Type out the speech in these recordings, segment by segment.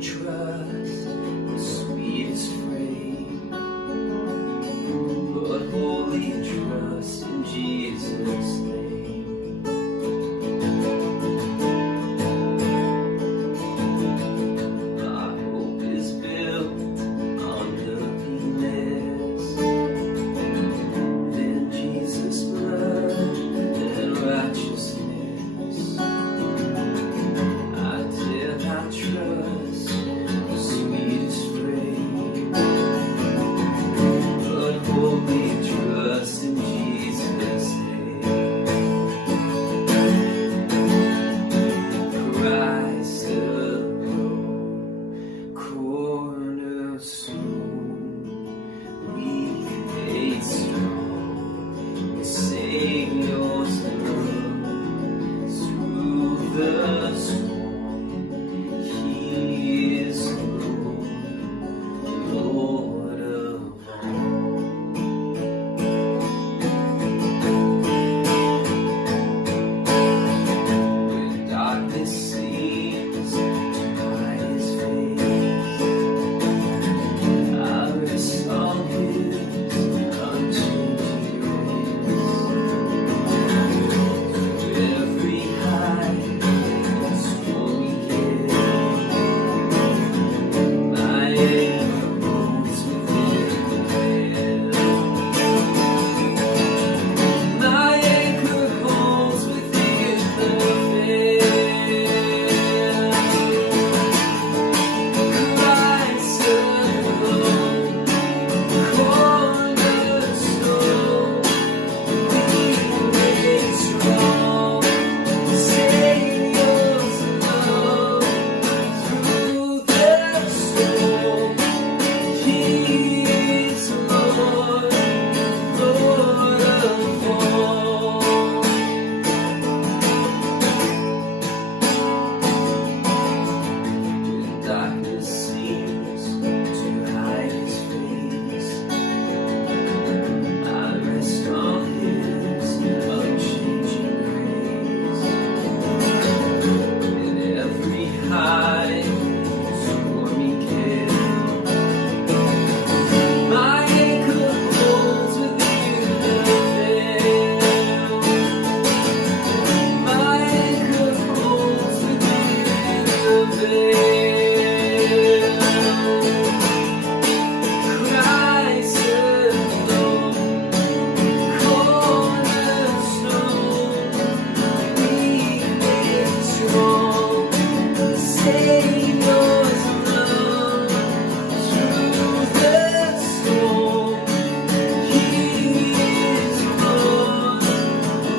trust the sweetest frame, but wholly trust in Jesus' name. My hope is built on nothing less than Jesus' blood and righteousness. I dare not trust the sweetest frame, but wholly trust in Jesus' name. Christ alone, cornerstone, weak made strong, the Savior's love through the storm. He is Lord, Lord of all. When darkness seems to hide His face, I rest on His unchanging grace. Through every high and stormy gale, my anchor holds within the veil. My anchor holds within the veil. Christ alone, cornerstone, weak made strong, Savior's love through the storm. He is Lord, Lord of all. When darkness seems to hide His face, I rest on His unchanging grace. In every high stormy gale, my anchor holds within the veil. My anchor holds within the veil. Christ alone, cornerstone, weak made strong, Savior's love through the storm. He is Lord,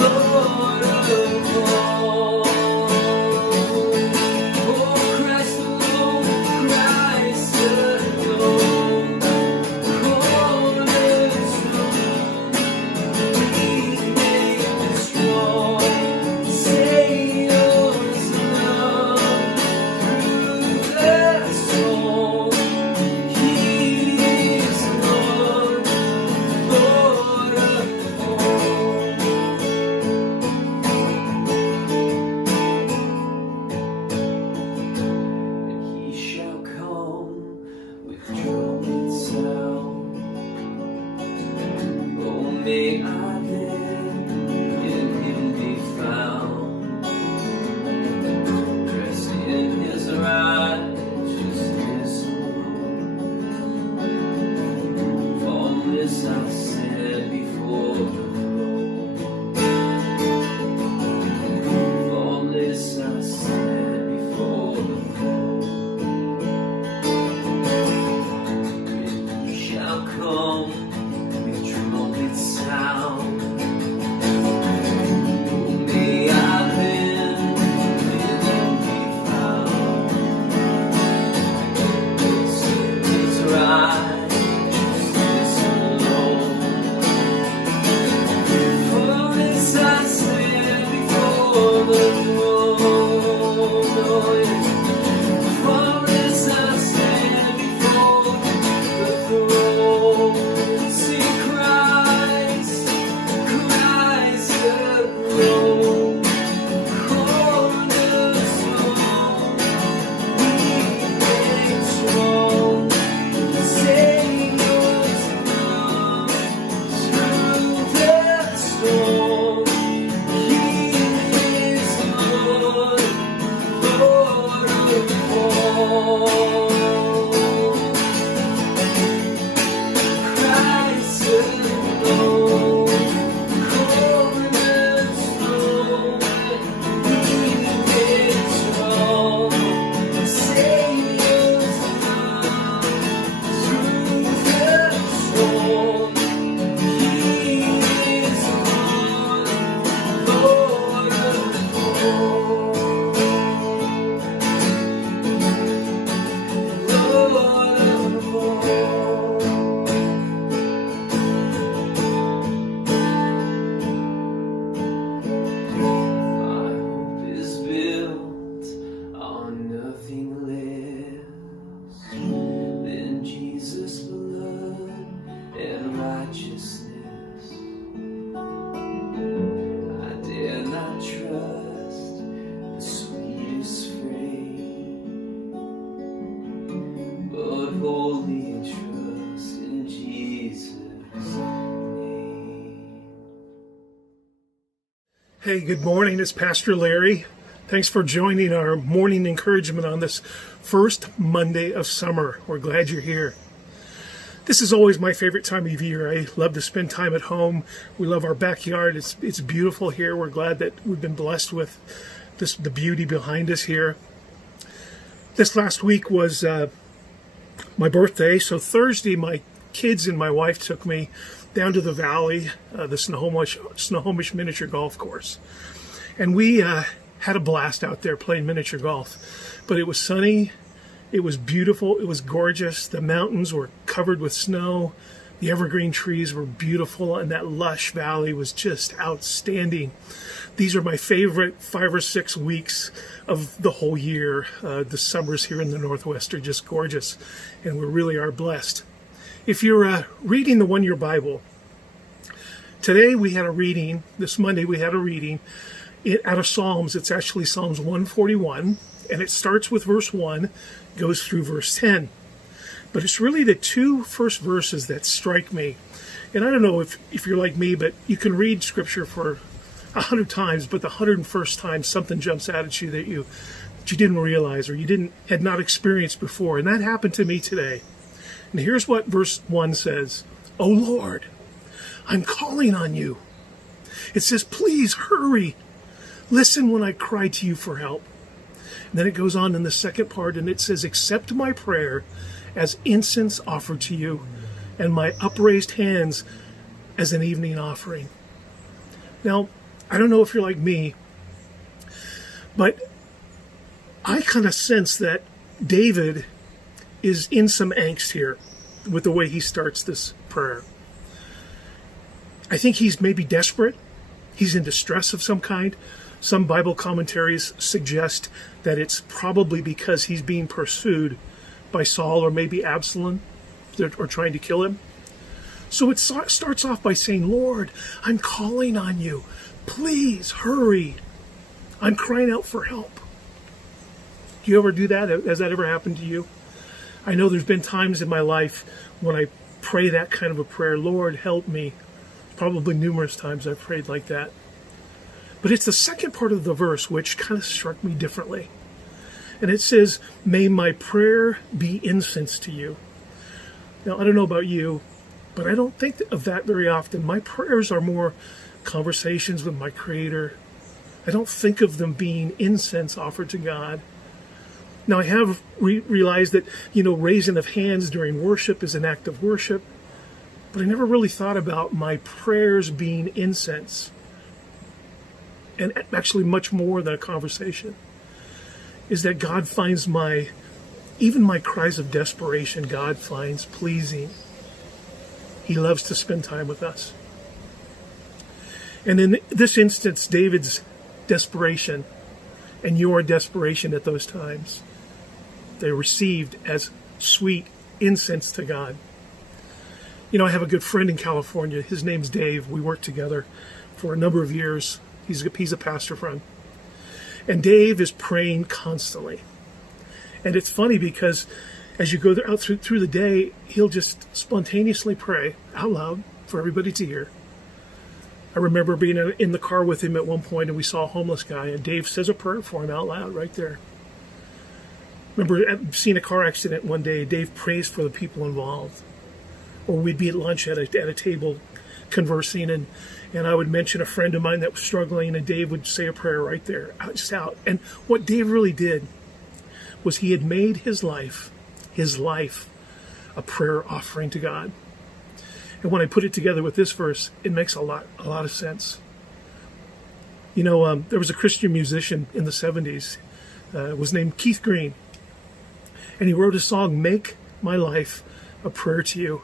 Lord of all. Oh, Christ alone, Christ alone, cornerstone, weak made strong, Savior's love through the storm. He is Lord, Lord of all. And He shall come with trumpet sound. Oh, may I then in Him be found, dressed in His righteousness alone. Faultless I stand before the throne. Faultless I stand before the throne. He shall come with trumpet sound. wholly trust in Jesus' name. Hey, good morning. It's Pastor Larry. Thanks for joining our morning encouragement on this first Monday of summer. We're glad you're here. This is always my favorite time of year. I love to spend time at home. We love our backyard. It's beautiful here. We're glad that we've been blessed with the beauty behind us here. This last week was my birthday, so Thursday my kids and my wife took me down to the valley, the Snohomish Miniature Golf Course. And we had a blast out there playing miniature golf. But it was sunny, it was beautiful, it was gorgeous. The mountains were covered with snow, the evergreen trees were beautiful, and that lush valley was just outstanding. These are my favorite 5 or 6 weeks of the whole year. The summers here in the Northwest are just gorgeous, and we really are blessed. If you're reading the One Year Bible, today we had a reading, this Monday we had a reading out of Psalms. It's actually Psalms 141, and it starts with verse 1, goes through verse 10. But it's really the two first verses that strike me. And I don't know if you're like me, but you can read Scripture for 100 times, but the 101st time something jumps out at you that you didn't realize or had not experienced before. And that happened to me today. And here's what verse 1 says. "O Lord, I'm calling on you." It says, "Please hurry. Listen when I cry to you for help." And then it goes on in the second part and it says, "Accept my prayer as incense offered to you, and my upraised hands as an evening offering." Now, I don't know if you're like me, but I kind of sense that David is in some angst here with the way he starts this prayer. I think he's maybe desperate. He's in distress of some kind. Some Bible commentaries suggest that it's probably because he's being pursued by Saul or maybe Absalom that are trying to kill him. So it starts off by saying, "Lord, I'm calling on you. Please hurry. I'm crying out for help." Do you ever do that? Has that ever happened to you? I know there's been times in my life when I pray that kind of a prayer, "Lord, help me." Probably numerous times I've prayed like that. But it's the second part of the verse which kind of struck me differently. And it says, "May my prayer be incense to you." Now, I don't know about you, but I don't think of that very often. My prayers are more conversations with my Creator. I don't think of them being incense offered to God. Now, I have realized that, raising of hands during worship is an act of worship, but I never really thought about my prayers being incense. And actually much more than a conversation, is that God finds even my cries of desperation, God finds pleasing. He loves to spend time with us. And in this instance, David's desperation and your desperation at those times, they're received as sweet incense to God. I have a good friend in California. His name's Dave. We worked together for a number of years. He's a pastor friend. And Dave is praying constantly. And it's funny because as you go out through the day, he'll just spontaneously pray out loud for everybody to hear. I remember being in the car with him at one point and we saw a homeless guy and Dave says a prayer for him out loud right there. Remember seeing a car accident one day, Dave prays for the people involved. Or we'd be at lunch at a table conversing and I would mention a friend of mine that was struggling and Dave would say a prayer right there, just out. And what Dave really did was he had made his life a prayer offering to God. And when I put it together with this verse, it makes a lot of sense. There was a Christian musician in the 70s, was named Keith Green. And he wrote a song, "Make My Life a Prayer to You."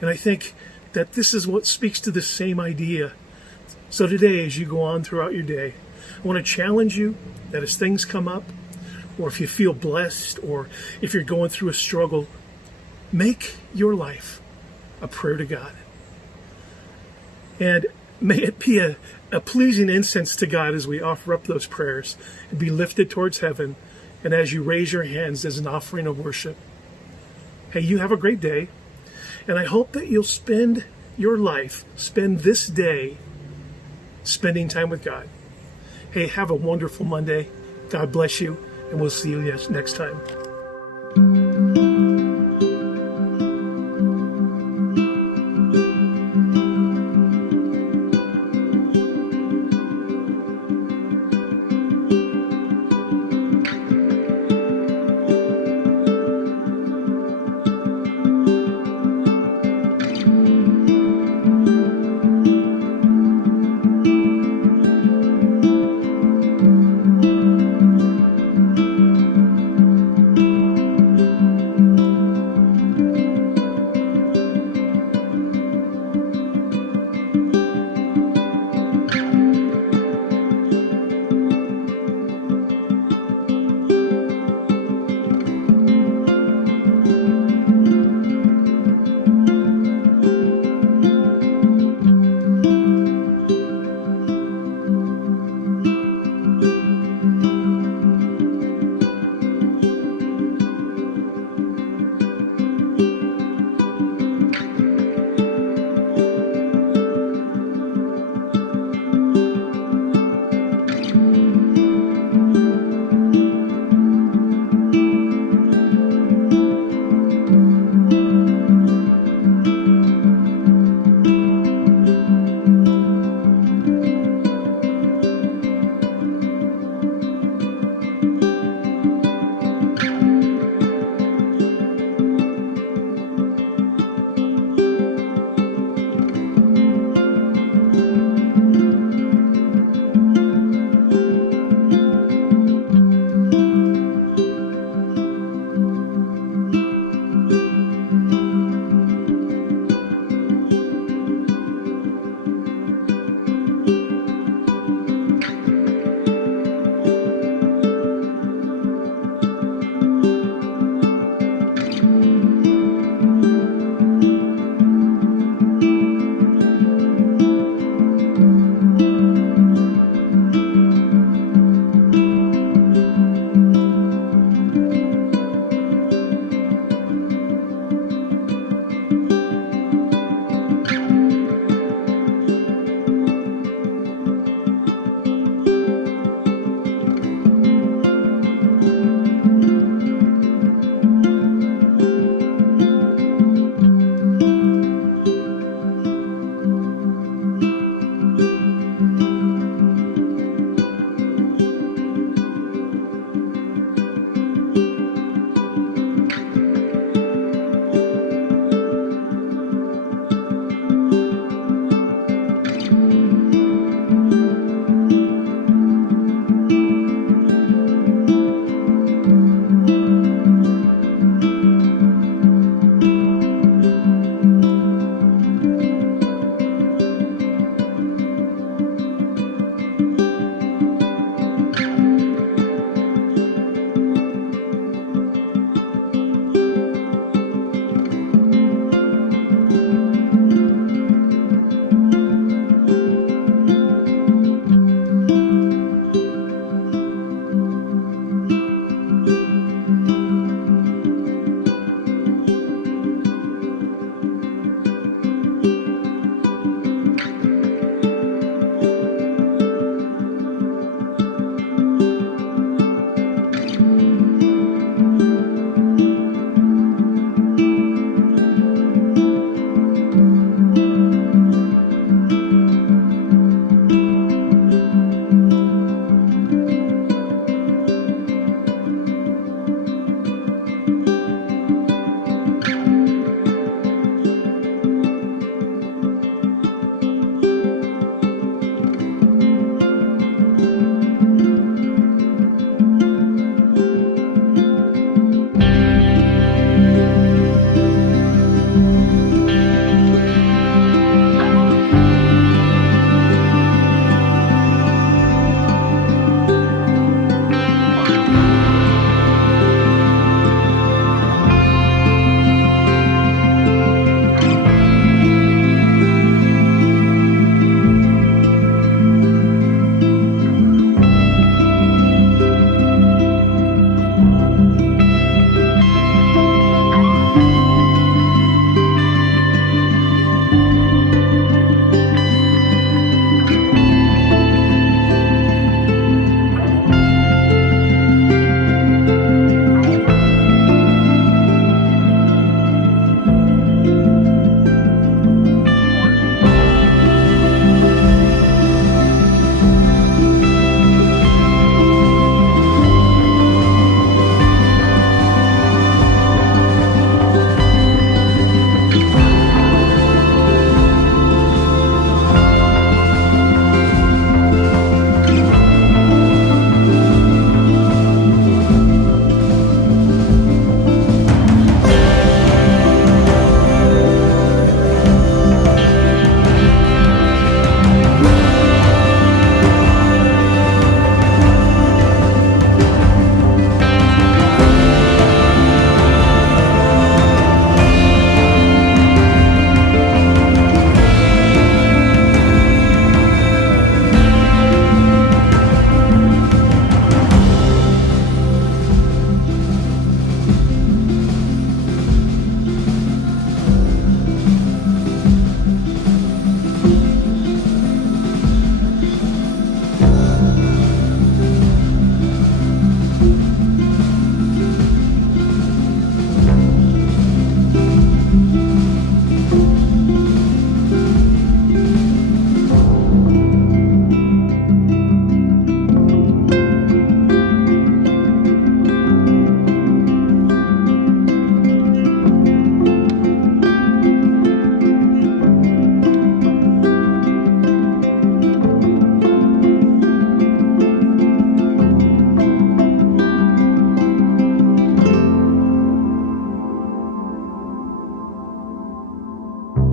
And I think that this is what speaks to the same idea. So today, as you go on throughout your day, I want to challenge you that as things come up, or if you feel blessed, or if you're going through a struggle, make your life a prayer to God. And may it be a pleasing incense to God as we offer up those prayers and be lifted towards heaven, and as you raise your hands as an offering of worship. Hey, you have a great day. And I hope that you'll spend this day spending time with God. Hey, have a wonderful Monday. God bless you, and we'll see you next time.